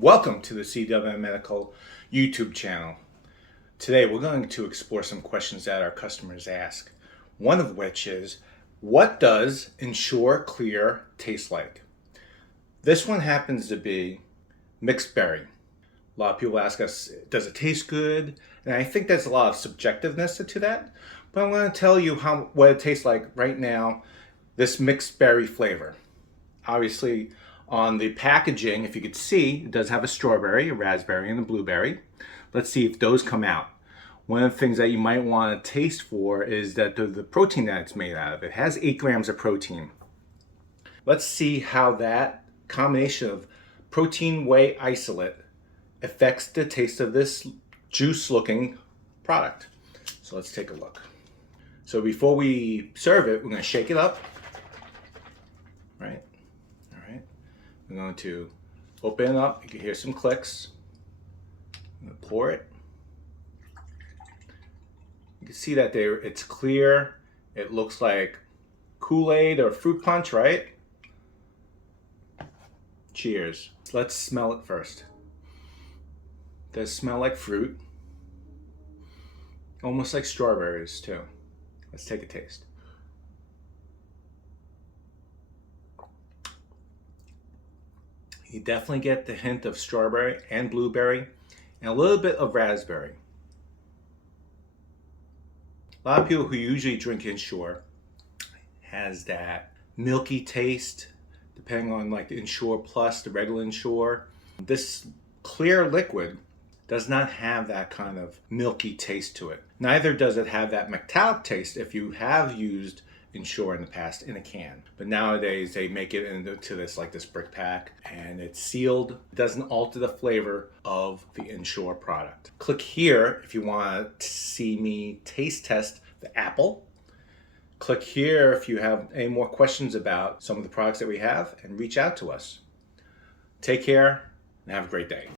Welcome to the CWI Medical YouTube channel. Today we're going to explore some questions that our customers ask. One of which is, what does Ensure Clear taste like? This one happens to be mixed berry. A lot of people ask us, does it taste good? And I think there's a lot of subjectiveness to that. But I'm going to tell you what it tastes like right now, this mixed berry flavor. Obviously, on the packaging, if you could see, it does have a strawberry, a raspberry, and a blueberry. Let's see if those come out. One of the things that you might want to taste for is that the protein that it's made out of. It has 8 grams of protein. Let's see how that combination of protein whey isolate affects the taste of this juice-looking product. So let's take a look. So before we serve it, we're going to shake it up. Right? I'm going to open it up. You can hear some clicks. I'm going to pour it. You can see that it's clear. It looks like Kool-Aid or fruit punch, right? Cheers. Let's smell it first. It does smell like fruit. Almost like strawberries too. Let's take a taste. You definitely get the hint of strawberry and blueberry and a little bit of raspberry. A lot of people who usually drink Ensure has that milky taste, depending on like the Ensure Plus, the regular Ensure. This clear liquid does not have that kind of milky taste to it. Neither does it have that metallic taste if you have used Ensure in the past in a can. But nowadays they make it into this brick pack and it's sealed. It doesn't alter the flavor of the Ensure product. Click here if you want to see me taste test the apple. Click here if you have any more questions about some of the products that we have and reach out to us. Take care and have a great day.